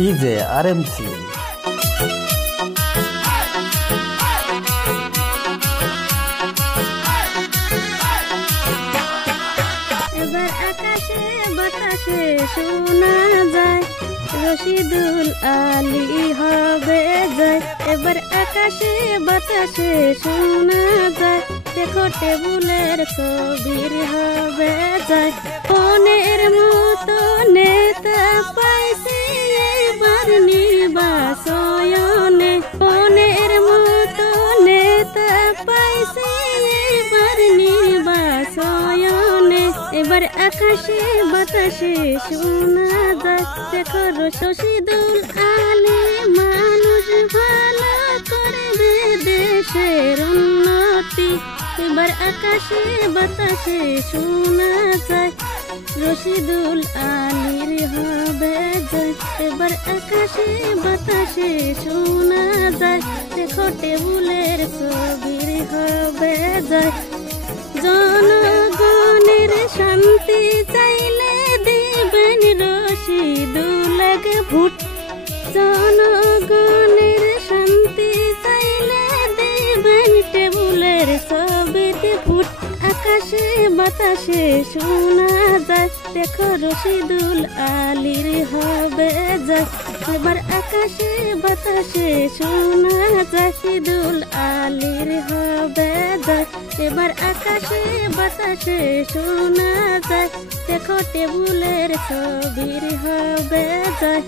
CJ RMC এবার আকাশে বাতাসে শোনা যায় রশিদুল আলী হবে জয়। এবার আকাশে বাতাসে শোনা যায় দেখো টেবুলের ছবির হবে জয়। ফোনের মতো নেতা পাইছে এবার নির্বাচনে, ফোনের মতো নেতা পাইছে এবার নির্বাচনে। এবার আকাশে বাতাসে শোনা যায় দেখো রশিদুল আলী মানুষ ভালো করবে দেশের উন্নতি। এবার আকাশে বাতাসে শোনা যায় রশিদুল আলীর হবে জয়। এবার আকাশে বাতাসে শোনা যায় দেখো টেবুলের ছবির হবে জয়। জনগণের শান্তি চাইলে দিবেন রশিদুলকে ভোট, জনগণের শান্তি চাইলে দিবেন টেবুলের ছবিতে ভোট। আকাশে বাতাসে শোনা যায় দেখো রশিদুল আলীর হবে জয়। এবার আকাশে বাতাসে শোনা যায় রশিদুল আলীর হবে জয়। এবার আকাশে বাতাসে শোনা যায় দেখো টেবুলের ছবির হবে জয়।